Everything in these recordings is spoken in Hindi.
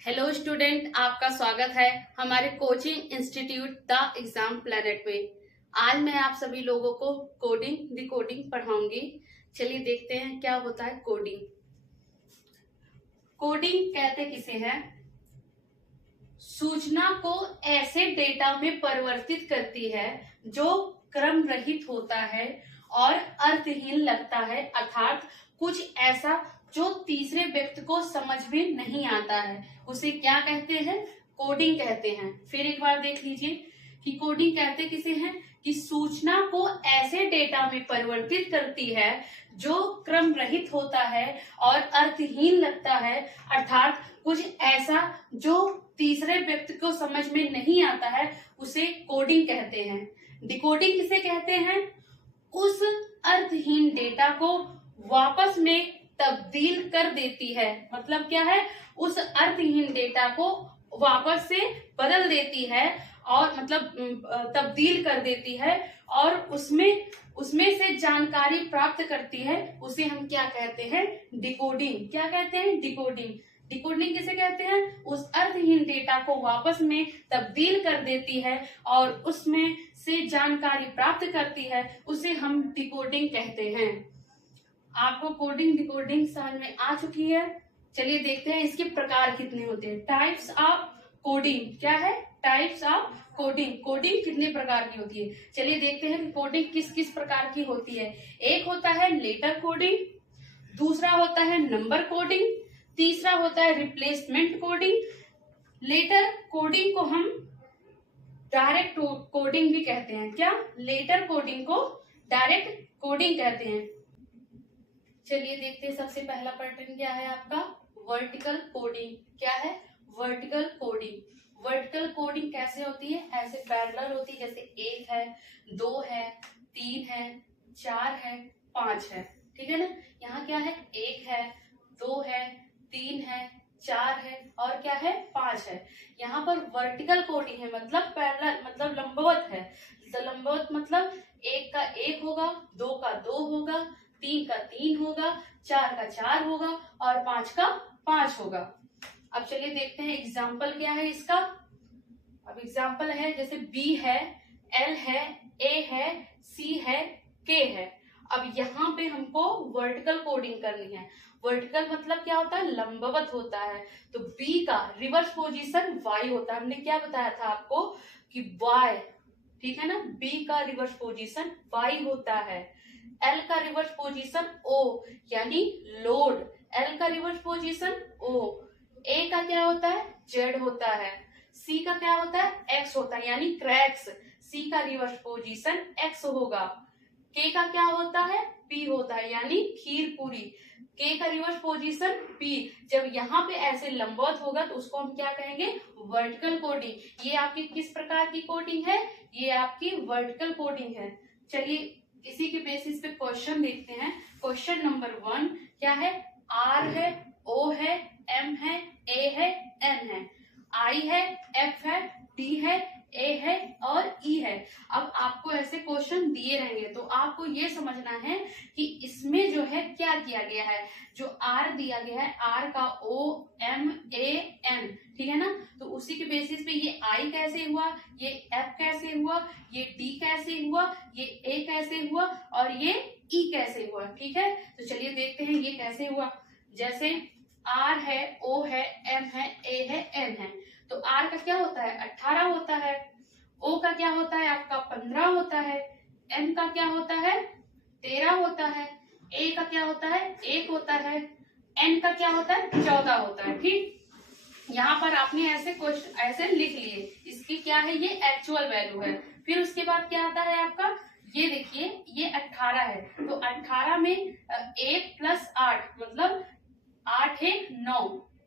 हेलो स्टूडेंट, आपका स्वागत है हमारे coaching institute the exam planet में। आज मैं आप सभी लोगों को कोडिंग डिकोडिंग पढ़ाऊंगी। चलिए देखते हैं क्या होता है कोडिंग। कोडिंग कहते किसे हैं? सूचना को ऐसे डेटा में परिवर्तित करती है जो क्रम रहित होता है और अर्थहीन लगता है, अर्थात कुछ ऐसा जो तीसरे व्यक्ति को समझ में नहीं आता है, उसे क्या कहते हैं? कोडिंग कहते हैं। फिर एक बार देख लीजिए कि कोडिंग कहते किसे हैं कि सूचना को ऐसे डेटा में परिवर्तित करती है जो क्रम रहित होता है और अर्थहीन लगता है, अर्थात कुछ ऐसा जो तीसरे व्यक्ति को समझ में नहीं आता है, उसे कोडिंग कहते हैं। डिकोडिंग किसे कहते हैं? उस अर्थहीन डेटा को वापस में तब्दील कर देती है। मतलब क्या है? उस अर्थहीन डेटा को वापस से बदल देती है और मतलब तब्दील कर देती है और उसमें से जानकारी प्राप्त करती है। उसे हम क्या कहते हैं? डिकोडिंग। क्या कहते हैं? डिकोडिंग। डिकोडिंग किसे कहते हैं? उस अर्थहीन डेटा को वापस में तब्दील कर देती है और उसमें से जानकारी प्राप्त करती है, उसे हम डिकोडिंग कहते हैं। आपको कोडिंग डिकोडिंग समझ में आ चुकी है। चलिए देखते हैं इसके प्रकार कितने होते हैं। टाइप्स ऑफ कोडिंग क्या है? Types of coding. कोडिंग कितने प्रकार की होती है? चलिए देखते हैं कि कोडिंग किस किस प्रकार की होती है। एक होता है लेटर कोडिंग, दूसरा होता है नंबर कोडिंग, तीसरा होता है रिप्लेसमेंट कोडिंग। लेटर कोडिंग को हम डायरेक्ट कोडिंग भी कहते हैं। क्या? लेटर कोडिंग को डायरेक्ट कोडिंग कहते हैं। चलिए देखते हैं सबसे पहला पैटर्न क्या है आपका? Vertical coding. क्या है? Vertical coding. वर्टिकल कोडिंग कैसे होती है? ऐसे पैरेलल होती है, जैसे 1 है, 2 है, 3 है, 4 है, 5 है। ठीक है ना? यहाँ क्या है? 1 है, 2 है, 3 है, 4 है और क्या है? 5 है। यहाँ पर वर्टिकल कोडिंग है, मतलब पैरेलल, मतलब लंबवत है। लंबवत मतलब 1 का 1 होगा, 2 का 2 होगा, 3 का 3 होगा, 4 का 4 होगा और 5 का 5 होगा। अब चलिए देखते हैं एग्जाम्पल क्या है इसका। अब एग्जाम्पल है जैसे B है, L है, A है, C है, K है। अब यहाँ पे हमको वर्टिकल कोडिंग करनी है। वर्टिकल मतलब क्या होता है? लंबवत होता है। तो B का रिवर्स पोजीशन Y होता है। हमने क्या बताया था आपको कि Y, ठीक है ना? B का रिवर्स पोजीशन Y होता है। L का रिवर्स पोजीशन O यानी लोड। L का रिवर्स पोजीशन O। A का क्या होता है? Z होता है। C का क्या होता है? X होता है यानी क्रैक्स। C का रिवर्स पोजीशन X होगा। K का क्या होता है? P होता है यानी खीर पूरी। K का रिवर्स पोजीशन P। जब यहाँ पे ऐसे लंबवत होगा तो उसको हम क्या कहेंगे? Vertical coding. ये आपकी किस प्रकार की कोडिंग है? ये आपकी वर्टिकल कोडिंग है। चलिए इसी के बेसिस पे क्वेश्चन देखते हैं। क्वेश्चन नंबर 1 क्या है? R है, O है, M है, A है, N है, I है, F है, D है, A है और E है। अब आपको ऐसे क्वेश्चन दिए रहेंगे तो आपको ये समझना है कि इसमें जो है क्या किया गया है। जो R दिया गया है, R का O M A N, ठीक है ना? तो उसी के बेसिस पे ये I कैसे हुआ, ये F कैसे हुआ, ये D कैसे हुआ, ये A कैसे हुआ और ये E कैसे हुआ। ठीक है, तो चलिए देखते हैं ये कैसे हुआ। जैसे R है, O है, M है, A है, N है। तो R का क्या होता है? 18 होता है। O का क्या होता है? आपका 15 होता है। M का क्या होता है? 13 होता है। A का क्या होता है? 1 होता है। N का क्या होता है? 14 होता है। ठीक, यहाँ पर आपने ऐसे क्वेश्चन ऐसे लिख लिए। इसकी क्या है? ये एक्चुअल वैल्यू है। फिर उसके बाद क्या आता है आपका? ये देखिए, ये 18 है तो 18 में 1 + 8 मतलब 8 है 9,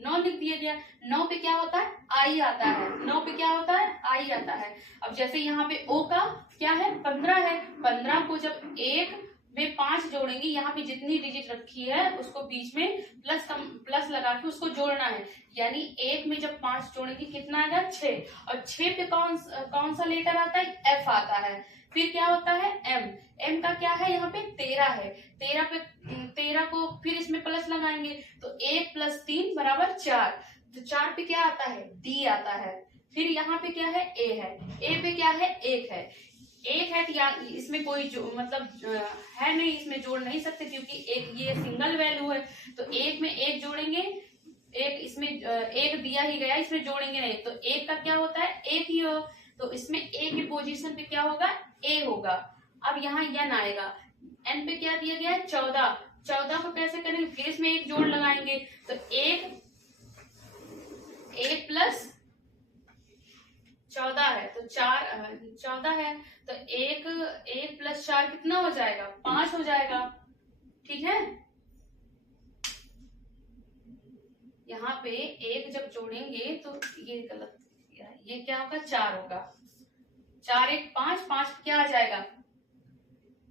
9 लिख दिया गया। 9 पे क्या होता है? आई आता है। 9 पे क्या होता है? आई आता है। अब जैसे यहाँ पे O का क्या है? 15 है। 15 को जब 1 में 5 जोड़ेंगे, यहाँ पे जितनी डिजिट रखी है उसको बीच में प्लस लगा के उसको जोड़ना है। यानी 1 में जब 5 जोड़ेंगे कितना आएगा? 6। और 6 पे कौन सा लेटर आता है? F आता है। फिर क्या होता है? M। M का क्या है? यहाँ पे 13 है। 13 पे 13 को फिर इसमें प्लस लगाएंगे तो 1 + 3 = 4। तो 4 पे क्या आता है, डी आता है। फिर यहाँ पे क्या है, ए है। ए पे क्या है, एक है। एक है तो इसमें कोई मतलब है नहीं, इसमें जोड़ नहीं सकते क्योंकि एक ये सिंगल वैल्यू है। तो एक में एक जोड़ेंगे, एक इसमें एक दिया ही गया, इसमें जोड़ेंगे नहीं। तो एक का क्या होता है, एक ही हो। तो इसमें ए की पोजीशन पे क्या होगा, ए होगा। अब यहाँ एन आएगा। एन पे क्या दिया गया है, 14। 14 को कैसे करेंगे, फिर इसमें एक जोड़ लगाएंगे। तो एक प्लस 14 है तो 14 है। तो एक प्लस 4 कितना हो जाएगा, 5 हो जाएगा। ठीक है, यहाँ पे एक जब जोड़ेंगे तो ये गलत, ये क्या होगा, 4 होगा। 4 एक 5, 5 क्या आ जाएगा,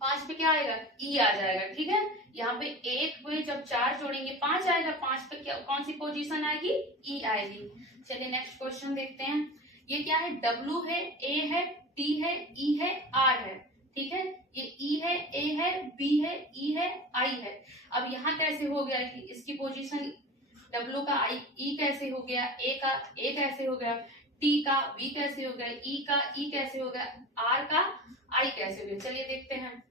5 पे क्या आएगा, ई आ जाएगा। ठीक है, यहाँ पे एक पे जब 4 जोड़ेंगे 5 आएगा। 5 पे क्या, कौन सी पोजीशन आएगी, ई आएगी। चलिए नेक्स्ट क्वेश्चन देखते हैं। ये क्या है, डब्ल्यू है, ए है, टी है, ई है, आर है। ठीक है, ये ई है, ए है, बी है, ई है, आई है। अब यहाँ कैसे हो गया कि इसकी पोजीशन डब्ल्यू का आई ई कैसे हो गया, ए का ए कैसे हो गया, टी का बी कैसे हो गया, ई का ई कैसे हो गया, आर का आई कैसे हो गया। चलिए देखते हैं।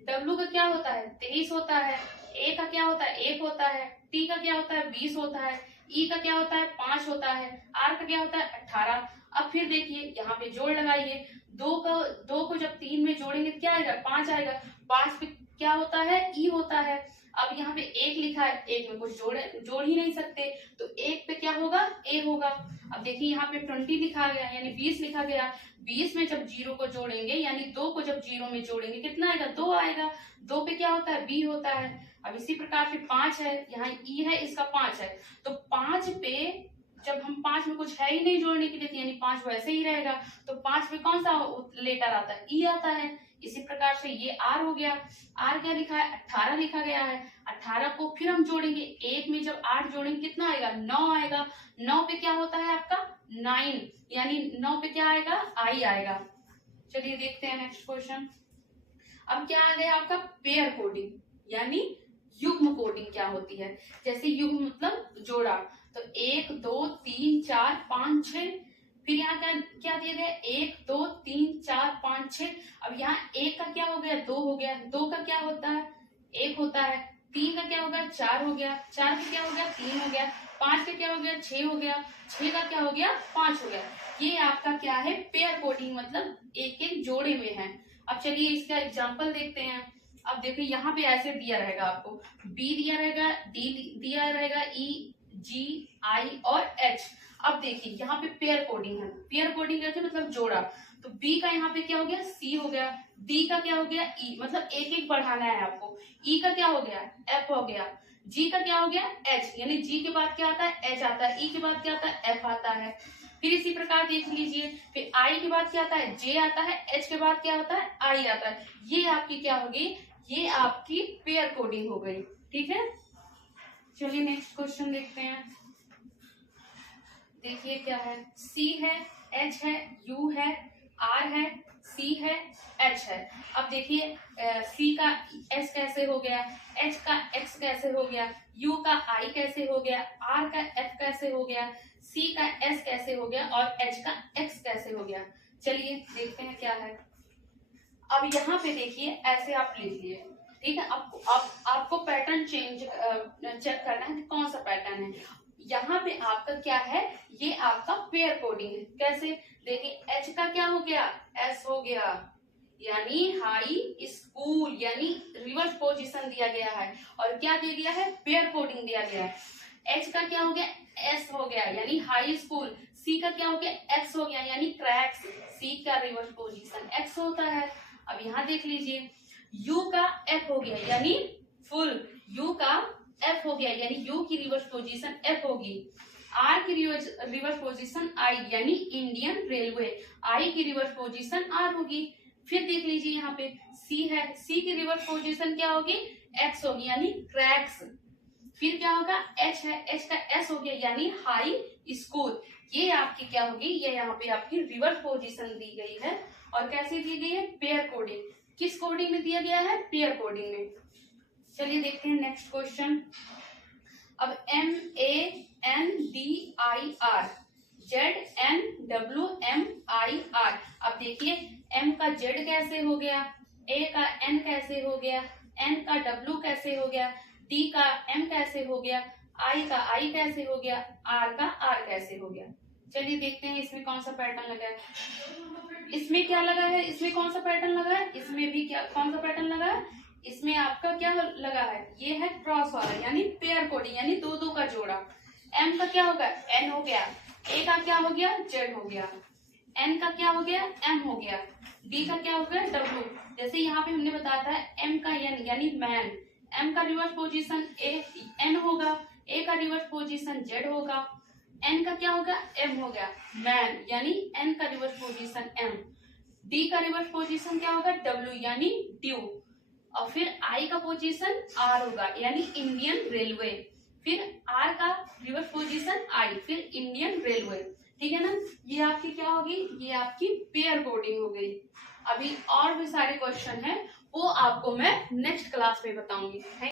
डब्ल्यू का क्या होता है, 23 होता है। ए का क्या होता है, 1 होता है। टी का क्या होता है, 20 होता है। ई का क्या होता है, 5 होता है। आर का क्या होता है, 18। अब फिर देखिए यहाँ पे जोड़ लगाइए। 2 को जब 3 में जोड़ेंगे क्या आएगा, 5 आएगा। 5 पे क्या होता है, ई होता है। अब यहाँ पे 1 लिखा है, 1 में कुछ जोड़ ही नहीं सकते, तो 1 पे क्या होगा, ए होगा। अब देखिए यहाँ पे 20 लिखा गया यानी 20 लिखा गया। 20 में जब 0 को जोड़ेंगे यानी 2 को जब 0 में जोड़ेंगे कितना आएगा, 2 आएगा। 2 पे क्या होता है, बी होता है। अब इसी प्रकार से 5 है, यहाँ ई है, इसका 5 है। तो 5 पे जब हम 5 में कुछ है ही नहीं जोड़ने के लिए यानी 5 वैसे ही रहेगा। तो 5 पे कौन सा लेटर आता है, ई आता है। इसी प्रकार से ये आर हो गया। आर क्या लिखा है, 18 लिखा गया है। 18 को फिर हम जोड़ेंगे, 1 में जब 8 जोड़ेंगे कितना आएगा, 9 आएगा। 9 पे क्या होता है आपका, 9 यानी 9 पे क्या आएगा, आई आएगा। चलिए देखते हैं नेक्स्ट क्वेश्चन। अब क्या आ गया आपका, पेयर कोडिंग यानी युग्म कोडिंग क्या होती है। जैसे युग्म मतलब जोड़ा, तो 1 2 3 4 5 6। फिर यहाँ क्या दिया गया, 1 2 3 4 5 6। अब यहाँ 1 का क्या हो गया, 2 हो गया। 2 का क्या होता है, 1 होता है। 3 का क्या हो गया, 4 हो गया। 4 का क्या हो गया, 3 हो गया। 5 का क्या हो गया, 6 हो गया। 6 का क्या हो गया, 5 हो गया। ये आपका क्या है, पेयर कोडिंग मतलब एक एक जोड़े में है। अब चलिए इसका एग्जाम्पल देखते हैं। अब देखिए यहाँ पे ऐसे दिया रहेगा आपको, बी दिया रहेगा, डी दिया रहेगा, ई जी आई और एच। अब देखिए यहाँ पे पेयर कोडिंग है। पेयर कोडिंग कैसे, मतलब जोड़ा। तो बी का यहाँ पे क्या हो गया, सी हो गया। डी का क्या हो गया, ई, मतलब एक एक बढ़ाना है आपको। ई का क्या हो गया, एफ हो गया। जी का क्या हो गया, एच, यानी जी के बाद क्या आता है, एच आता है। ई के बाद क्या आता है, एफ आता है। फिर इसी प्रकार देख लीजिए, फिर आई के बाद क्या आता है, जे आता है। एच के बाद क्या होता है, आई आता है। ये आपकी क्या होगी, ये आपकी पेयर कोडिंग हो गई। ठीक है, चलिए नेक्स्ट क्वेश्चन देखते हैं। देखिए क्या है, सी है, एच है, यू है, आर है, सी है, एच है। अब देखिए सी का एस कैसे हो गया, एच का एक्स कैसे हो गया, यू का आई कैसे हो गया, आर का एफ कैसे हो गया, सी का एस कैसे हो गया और एच का एक्स कैसे हो गया। चलिए देखते हैं क्या है। अब यहाँ पे देखिए ऐसे आप लिख लिए, ठीक है। आपको पैटर्न चेक करना है कि कौन सा पैटर्न है। यहाँ पे आपका क्या है, ये आपका पेयर कोडिंग है। कैसे, देखिए एच का क्या हो गया, एस हो गया, यानी हाई स्कूल, यानी रिवर्स पोजीशन दिया गया है। और क्या दिया गया है, पेयर कोडिंग दिया गया है। एच का क्या हो गया, एस हो गया, यानी हाई स्कूल। सी का क्या हो गया, एक्स हो गया, यानी क्रैक्स। सी का रिवर्स पोजीशन एक्स होता है। अब यहाँ देख लीजिए, यू का एफ हो गया, यानी फुल। यू का एफ हो गया, यानी यू की रिवर्स पोजीशन एफ होगी। आर की रिवर्स पोजीशन आई, यानी इंडियन रेलवे। आई की रिवर्स पोजीशन आर होगी। फिर देख लीजिए यहाँ पे सी है, सी की रिवर्स पोजीशन क्या होगी, एक्स होगी, यानी क्रैक्स। फिर क्या होगा, एच है, एच का एस हो गया, यानी हाई स्कूल। ये आपकी क्या होगी, ये यहाँ पे आपकी रिवर्स पोजीशन दी गई है। और कैसे दी गई है, पेयर कोडिंग। किस कोडिंग में दिया गया है, पेयर कोडिंग में। चलिए देखते हैं नेक्स्ट क्वेश्चन। अब MANDIR, ZNWMIR। अब देखिए M का Z कैसे हो गया, A का N कैसे हो गया, N का W कैसे हो गया, D का M कैसे हो गया, I का I कैसे हो गया, R का R कैसे हो गया। चलिए देखते हैं इसमें कौन सा पैटर्न लगा है। इसमें क्या लगा है, इसमें कौन सा पैटर्न लगा है, इसमें भी क्या कौन सा पैटर्न लगा है, इसमें आपका क्या लगा है, ये है क्रॉस वाला यानी पेयर कोडिंग, यानी दो दो का जोड़ा। M का क्या होगा, N हो गया, A का क्या हो गया, Z हो गया, N का क्या हो गया, M हो गया, D का क्या हो गया, W। जैसे यहाँ पे हमने बताया था M का N यानी मैन, M का रिवर्स पोजीशन N होगा, A का रिवर्स पोजीशन Z होगा, N का क्या होगा, M हो गया, मैन यानी N का रिवर्स पोजीशन M, D का रिवर्स पोजीशन क्या होगा, W यानी ड्यू, और फिर I का पोजीशन R होगा यानी इंडियन रेलवे, फिर R का रिवर्स पोजीशन I, फिर इंडियन रेलवे। ठीक है ना, ये आपकी क्या होगी, ये आपकी पेयर कोडिंग हो गई। अभी और भी सारे क्वेश्चन हैं, वो आपको मैं नेक्स्ट क्लास में बताऊंगी।